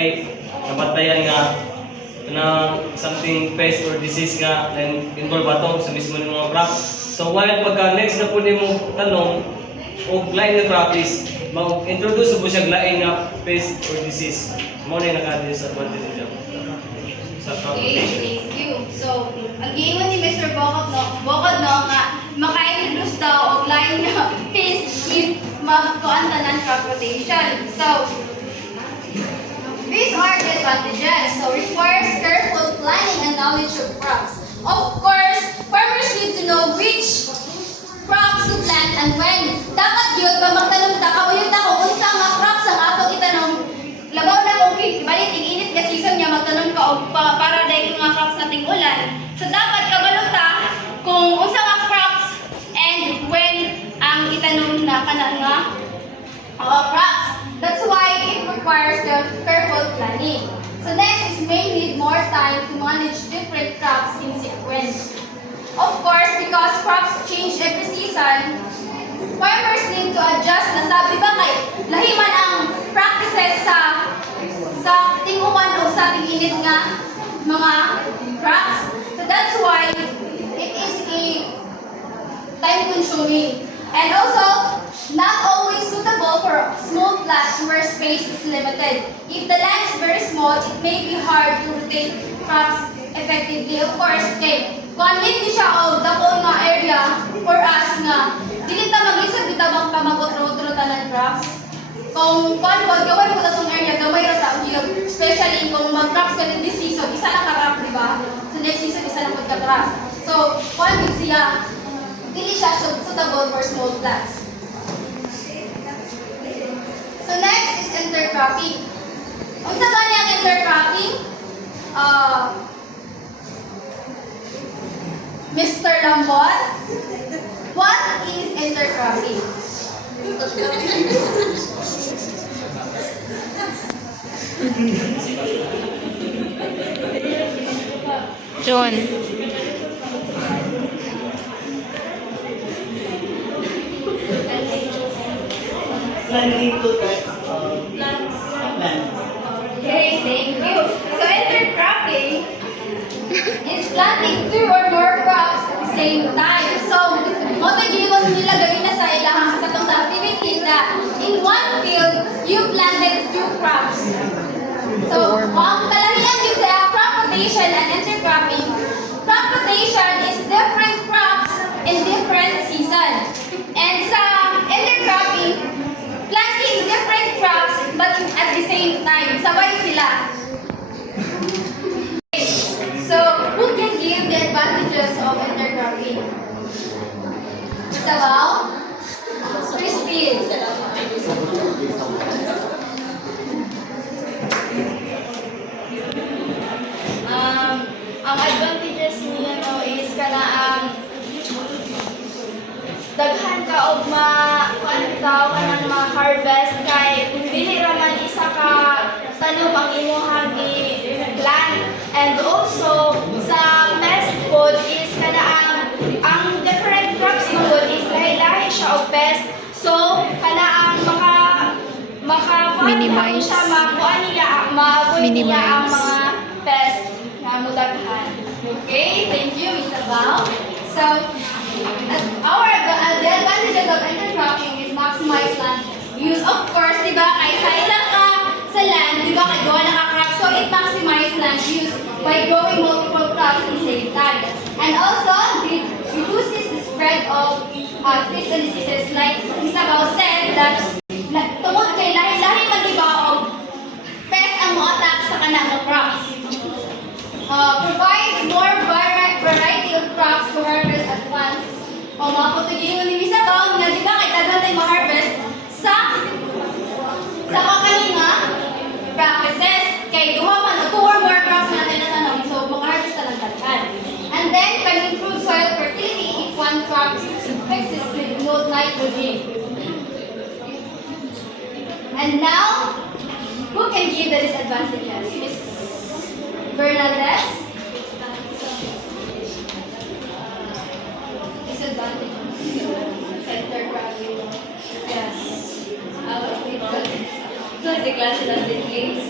Nabantayan nga na something pest or disease nga and involve ato sa mismo ng mga crop. So while pagka next na po mo tanong o lain nga crop is mag-introduce mo siya lain nga pest or disease. Mo na naka-disadvantage niya sa crop rotation. Thank you. So, ang giingon ni Mr. Bokod nga maka-introduce daw og lain nga pest if magkuan ta ng crop rotation. So, these are the advantages. So, requires careful planning and knowledge of crops. Of course, farmers need to know which crops to plant and when. Dapat yun, pag magtanong ta, kawayod ta kung unsa nga crops ang ato itanong. Labaw na kung balik init ka season niya, magtanong ka og para dahil nga crops nating ulan. So, dapat kabalo ta kung unsa nga crops and when ang itanong na kana nga crops. That's why it requires careful planning. So next is may need more time to manage different crops in sequence. Of course, because crops change every season, farmers need to adjust. Nasabi ba kay lahiman ang practices sa tinguman o sa init nga mga crops. So that's why it is a time consuming. And also, not always suitable for small plots where space is limited. If the land is very small, it may be hard to rotate crops effectively. Of course, kung hindi siya o dako nga area for us nga, dili ta mag-isip kita bang pamagotro-tro tanan crops. Kung gawin mo itong area, gamay ra ta gyud. Especially kung mag-crops ka din this season, isa lang ka-crop, di ba? So next season, isa lang magka-crop. So, kung siya, dili siya suitable for small plots. So next is intercropping. Unsa ba niya ang intercropping? Mr. Lambot, what is intercropping? John. Planting two types of plants. Okay, thank you. So intercropping is planting two or more crops at the same time. So, motigiwan nila gawin na sa ilang sa itong activity na in one field, you planted two crops. So, ang kalahian din sa crop rotation and intercropping, crop rotation is different crops in different season. And sa intercropping, planting different crops but at the same time, sabay sila. So, who can give the advantages of intercropping? Sabaw? Crispy. Ang advantages niya is kanang daghan ka og kanang ma-harvest kay dili ra man isa ka tanom ang imuhang i-plant. And also sa pest food is kanang ang different crops mo is lahi-lahi siya og pest. So kanang Minimize. siya makuha niya ma-avoid niya ang mga pest na mudaghan. Okay, thank you, Ms. Sabaw. So, the advantages of intercropping is maximize land use. Of course, di ba, kay sa isang ka sa land, di ba, kay gawa naka-crop, so it maximize land use by growing multiple crops at the same time. And also, it reduces the spread of pests and diseases. Like Ms. Sabaw said, that tungod kay lahi-lahi man di ba, og pest ang mo-attack sa kanang crops. Provides more variety of crops to harvest at once. O mga putugingon ni Misa Baon nga di ba kay tagan tayo ma-harvest sa kakalinga practices. Kay duha man o 2 or more crops natin na tanong, so maka-harvest na lang daghan. And then can improve soil fertility if one crop fixes with low nitrogen. And now, who can give the disadvantages? Miss Bernadette? Disadvantages. Center cropping. Yes. Klase-klase na seedlings.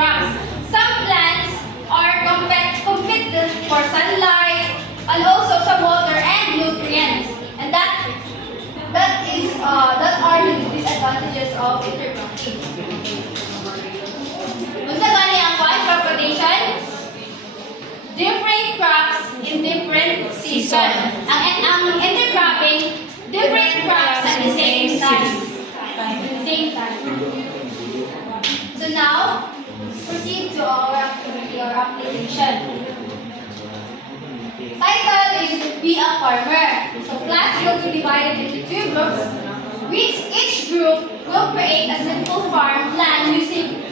crops. Some plants are competent for sunlight and also some water and nutrients. And that are the disadvantages of intercropping. Unsa gani ang crop rotation? Different crops in different season. Ang intercropping, different crops at the same time. So now, proceed to our activity or application. Title is Be a Farmer. So class will be divided into two groups, which each group will create a simple farm plan using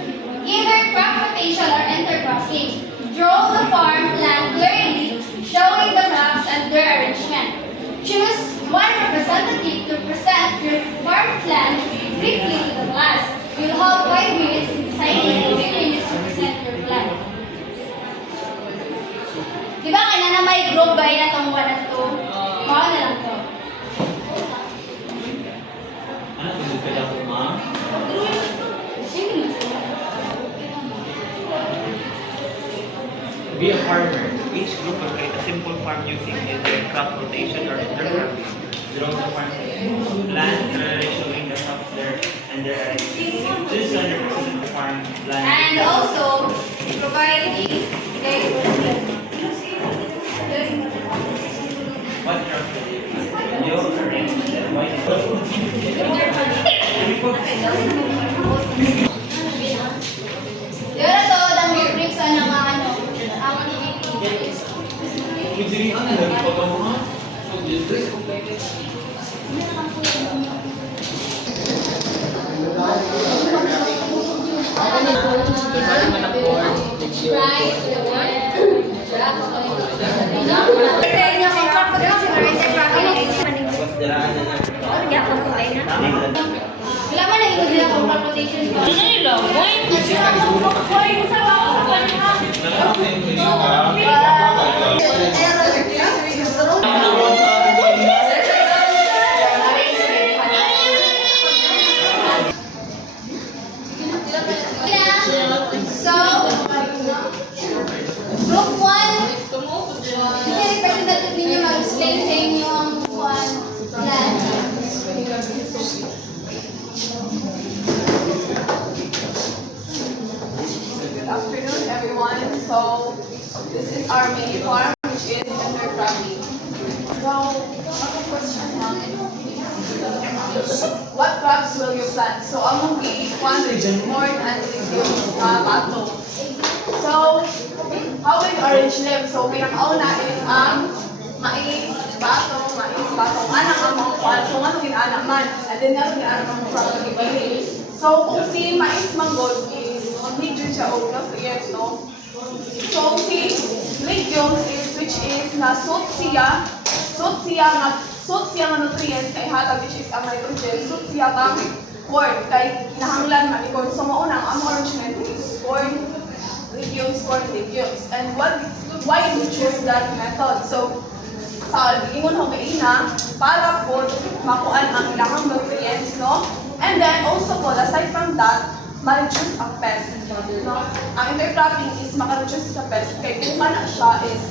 either crop rotation or intercropping. Draw the farm plan clearly, showing the crops and their arrangement. Choose one representative to present your farm plan briefly to the class. You'll have 5 minutes to decide and 3 minutes to present your plan. Diba kaya na may group ba na itong 1 at 2? Mga na lang to. Ano kung kaya ko, ma'am? Be a farmer. Each group will create a simple farm using either crop rotation or intercropping. Draw the farm plan clearly showing the crops there and their arrangement. Choose one representative farm plan. And also, provide the What crops will you plant? Will you arrange them? Why Yun to, ang rubric sa mga ano, ang activities. Sa inyo kung crop production or intercropping. Wala man ang ikot nila kung crop rotation. So, group 1, kasi representative ninyo mag-explain sa inyo ang plan. Good afternoon, everyone. So, this is our mini farm, which is intercropping. So, ako question namin. What crops will you plant? So, among one is corn and legumes, bato. So, how will you arrange them? So, pinakauna is ang mais, bato. Anak ang mga kwan. So, ano anak man? And then, ano anak ang crop na gipili. So, kung si mais manggod is major siya o nutrients, no? So, si legumes is, which is na suit siya nga nutrients kay hatag, which is ang nitrogen, suit siya kang corn, kay nahanglan man ni corn. So, mauna, ang arrangement is corn, legumes. And why do you choose that method? So, sa ingon ho kaina, para po makuan ang ilang nutrients, no? And then, also po, aside from that, ma-reduce ang pest. No? Ang intercropping is maka-reduce sa pest. Kaya kung na siya is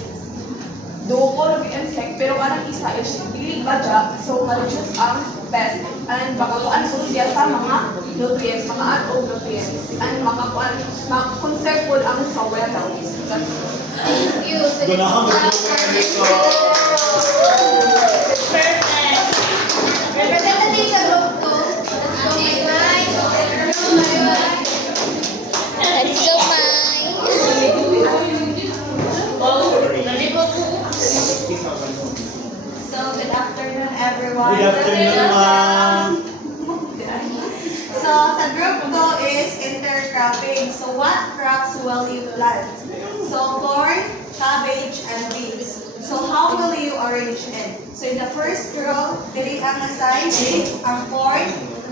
dugo ng insect, pero anong isa is dili ba siya, so ma-reduce ang pest. And makakuan po siya sa mga nutrients, mga add-on nutrients. And makakonserve po ang soil health. Thank you. So, let's start. Representative sa group 2. Let's go, Mai. So, good afternoon, everyone. Good afternoon, ma'am. So, sa group 2 is intercropping. So, what crops will you plant? So, corn, cabbage, and beans. So, how will you arrange it? So, in the first row, dili ang assign is ang corn,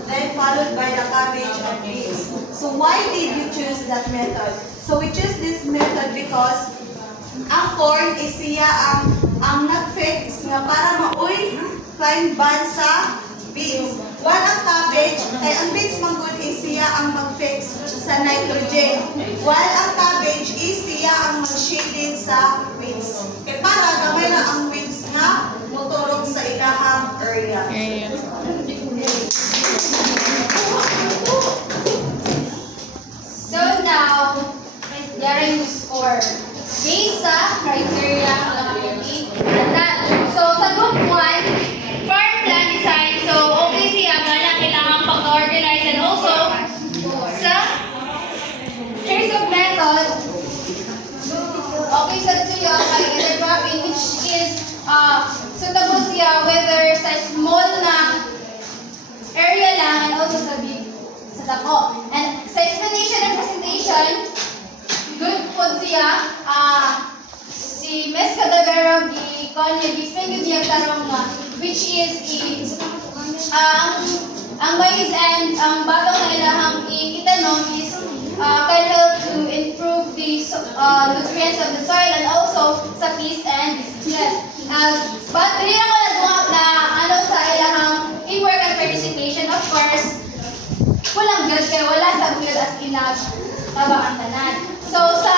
then followed by the cabbage and beans. So, why did you choose that method? So, we choose this method because ang corn is siya ang nag-fix nga para mauy fine ban sa beans. While ang cabbage, kay ang beans man good is siya ang mag-fix sa sa nitrogen. While ang cabbage is siya ang mag-shaded sa weeds. Kaya para gamay na ang weeds nga motorog sa ilahang area. So now, yaran yung score. Based sa criteria and that. So sa group 1, farm plan design. So okay siya, gana kailangan pag-organize and also sa trace of method. Okay sa siya kay intercropping which is suitable siya whether sa small na area lang and also sa big sa dako. And sa explanation and presentation, good po siya. Si Ms. Cadavero, gi-explain ko niya tarong which is ang maize and ang batong na ilahang itanom is can help to improve the nutrients of the soil and also sa pests and diseases. But dili ako na ano sa ilahang teamwork and participation, of course, walang guilt kaya wala sa guilt as inag tabang tanan. So sa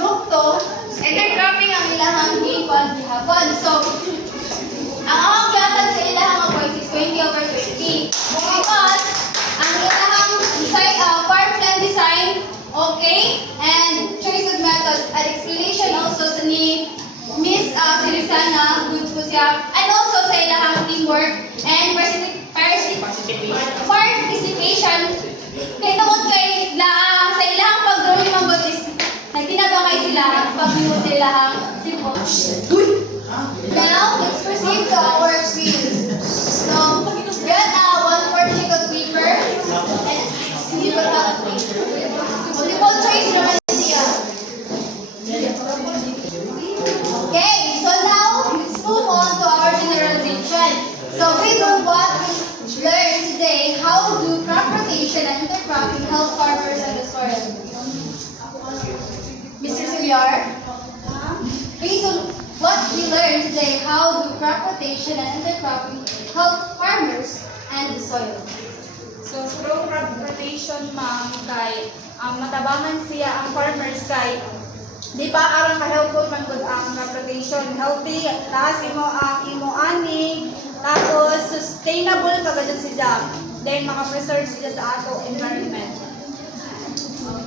group 2, intercropping ang ilahang gihapon. So ang amang gatan sa ilahang approach is 20/20 because ang ilahang farm plan design okay and choice of method and explanation also sa ni Miss Silisana good po siya and also sa ilahang teamwork and participation kay tungod kay sa ilahang pag-drawing ng batis nagtinabangay sila pag-view sa ilahang simple. Now, let's proceed to our quiz. So, get one sheet of paper and multiple choice naman siya. Okay, so now, let's move on to our generalization. So, based on what we learned today, how do crop rotation and intercropping help farmers and the soil? Mr. Sillar? Based on what we learned today, how do crop rotation and intercropping help farmers and the soil? So, through crop rotation, ma'am, kay matabangan siya ang farmers kay di ba aron ka-helpful man gud ang crop rotation. Healthy, taas imo ang imo ani, tapos sustainable kagad siya. Then, maka-preserve siya sa ato environment.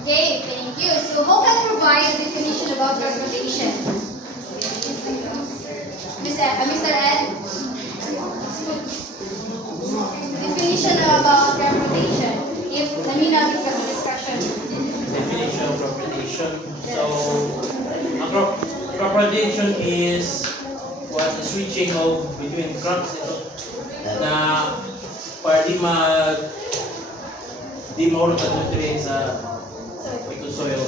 Okay, thank you. So, who can provide a definition about crop rotation? Mr. Ed? Definition about crop rotation. If namin kasi discussion. Definition of crop rotation. So, ang crop rotation is what the switching of between crops na para di mahulog ang nutrients sa soil.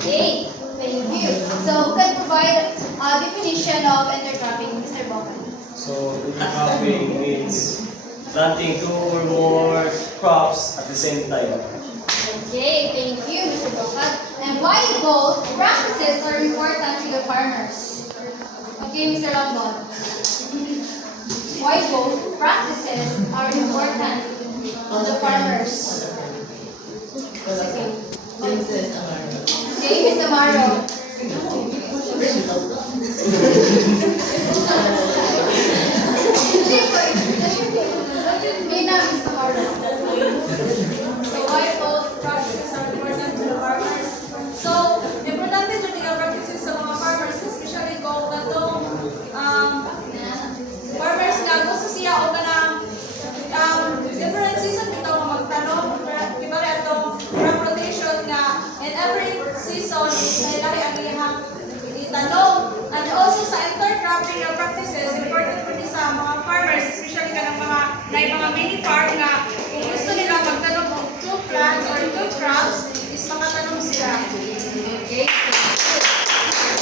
Okay, thank you. So, who can provide a definition of intercropping, Mr. Bowman? So, intercropping means planting 2 or more crops at the same time. Okay, thank you, Mr. Bowman. And why both practices are important to the farmers? Okay, Mr. Lombard. Why both practices are important to the farmers? Okay. Okay, Mr. Amaro. Okay na, Mr. Amaro. So, why both practices are important to the farmers? So, importante dyan yung practices sa mga farmers, especially kung katong farmers na gusto siya o different season bitaw nga magtanong, diba rin itong crop rotation na in every season nailahi ang iyang itanong. And also sa intercropping na practices, important po din sa mga farmers, especially ka ng mga mini farm na kung gusto nila magtanong ng 2 plants or 2 crops, is makatanong sila. Okay.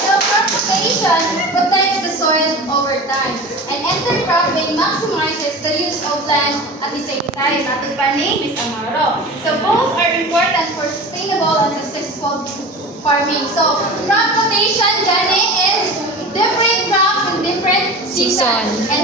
So, crop rotation protects the soil over time, and intercropping maximizes the use of land at the same time. Ating paning, Ms. Amaro. So, both are important for sustainable and successful farming. So, crop rotation, gani, is different crops in different seasons. And